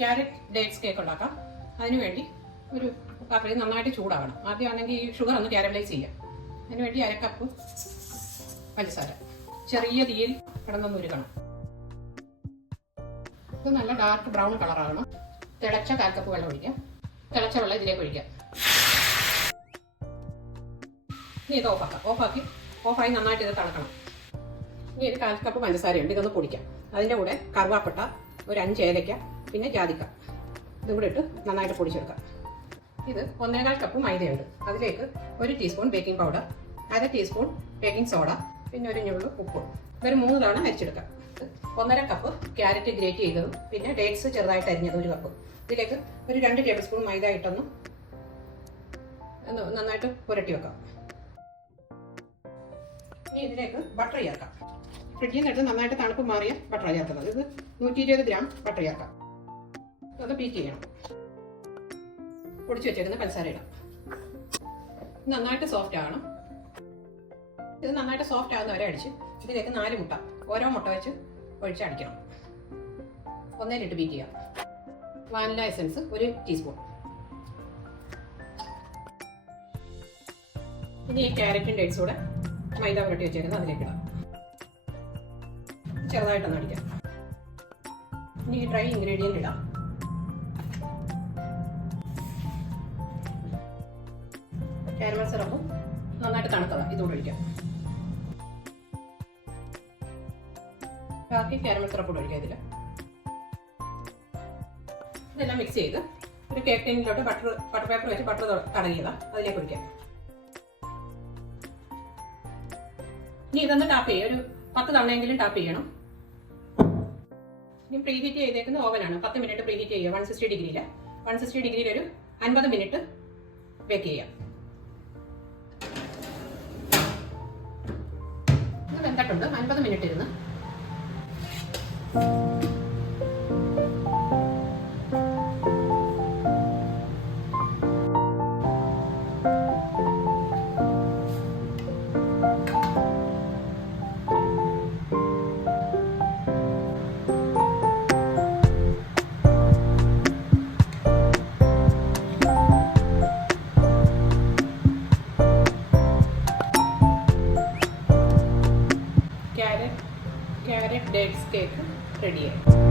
Carrot dates cake ഉണ്ടാക്കാം. അതിനുവേണ്ടി ഒരു പാത്രം നന്നായിട്ട് ചൂടാകണം. ആദ്യമാണെങ്കിൽ ഈ ഷുഗർ ഒന്ന് കാരമലൈസ് ചെയ്യാം. അതിനുവേണ്ടി 1/2 കപ്പ് പഞ്ചസാര ചെറിയ തീയിൽ കിടന്നൊന്ന് ഉരുക്കണം. ഇത് നല്ല ഡാർക്ക് ബ്രൗൺ കളറാകണം. തിളച്ച 1/4 കപ്പ് വെള്ളം ഒഴിക്കാം. തിളച്ച വെള്ളം ഇതിലേക്ക് ഒഴിക്കാം. ഇനി ഇത് ഓഫായി നന്നായിട്ട് ഇത് തിളക്കണം. ഇനി ഒരു 1/4 കപ്പ് പഞ്ചസാരയുണ്ട്, ഇതൊന്ന് പൊടിക്കാം. അതിൻ്റെ കൂടെ കറുവാപ്പട്ട, ഒരു 5 ഏലയ്ക്ക, പിന്നെ ജാതിക്ക, ഇതും കൂടെ ഇട്ട് നന്നായിട്ട് പൊടിച്ചെടുക്കാം. ഇത് 1/4 കപ്പ് മൈദയുണ്ട്. അതിലേക്ക് 1 teaspoon baking powder, 1/2 teaspoon baking soda, പിന്നെ ഒരു ഞുള്ളു ഉപ്പ്. ഇതൊരു 3 തവണ അരിച്ചെടുക്കാം. 1/2 കപ്പ് ക്യാരറ്റ് ഗ്രേറ്റ് ചെയ്തതും പിന്നെ ഡേറ്റ്സ് ചെറുതായിട്ട് അരിഞ്ഞത് 1 കപ്പ്. ഇതിലേക്ക് ഒരു 2 ടേബിൾ സ്പൂൺ മൈദ ഇട്ടൊന്ന് നന്നായിട്ട് പുരട്ടി വെക്കാം. ഇനി ഇതിലേക്ക് ബട്ടർ ചേർക്കാം. ഫ്രിഡ്ജിൽ നിന്ന് എടുത്ത് നന്നായിട്ട് തണുപ്പ് മാറിയ ബട്ടർ ചേർക്കുന്നത്. ഇത് 120 ഗ്രാം ബട്ടർ ചേർക്കാം. അത് ബീറ്റ് ചെയ്യണം. പൊടിച്ചു വെച്ചേക്കുന്ന പഞ്ചസാര ഇടാം. നന്നായിട്ട് സോഫ്റ്റ് ആകണം. ഇത് നന്നായിട്ട് സോഫ്റ്റ് ആകുന്ന വരെ അടിച്ച് ഇതിലേക്ക് 4 മുട്ട, ഓരോ മുട്ട വെച്ച് ഒഴിച്ച് അടിക്കണം. ഒന്നേലിട്ട് ബീറ്റ് ചെയ്യാം. Vanilla essence 1 teaspoon. ഇനി ഈ ക്യാരറ്റും ഡേറ്റ്സും കൂടെ മൈദ പുരട്ടി വെച്ചേക്കുന്നത് അതിലേക്ക് ഇടാം. ചെറുതായിട്ടൊന്ന് അടിക്കാം. ഇനി ഈ ഡ്രൈ ഇൻഗ്രീഡിയൻ്റ് ഇടാം. കാരമൽ സിറപ്പും നന്നായിട്ട് തണുത്തതാണ്, ഇതുകൂടെ ഒഴിക്കാം. ബാക്കി കാരമൽ സിറപ്പ് കൂടെ ഒഴിക്കാം. ഇതെല്ലാം മിക്സ് ചെയ്ത് ഒരു കേക്ക് ടീനിലോട്ട് ബട്ടർ പേപ്പർ വെച്ച് ബട്ടർ തടങ്ങിയതാണ്, അതിലേക്ക് ഒഴിക്കാം. ഇനി ഇതൊന്ന് ടാപ്പ് ചെയ്യുക. ഒരു 10 തവണയെങ്കിലും ടാപ്പ് ചെയ്യണം. ഇനി പ്രീഹീറ്റ് ചെയ്തേക്കുന്ന ഓവനാണ്. 10 മിനിറ്റ് പ്രീഹീറ്റ് ചെയ്യുക. 160 ഡിഗ്രിയിൽ. 160 ഡിഗ്രിയിൽ ഒരു 50 മിനിറ്റ് ബേക്ക് ചെയ്യാം. ഇത് വെന്തിട്ടുണ്ട്. 50 മിനിറ്റ് ഇരുന്ന് ക്യാരറ്റ് ഡേറ്റ്സ് കേക്ക് റെഡിയായി.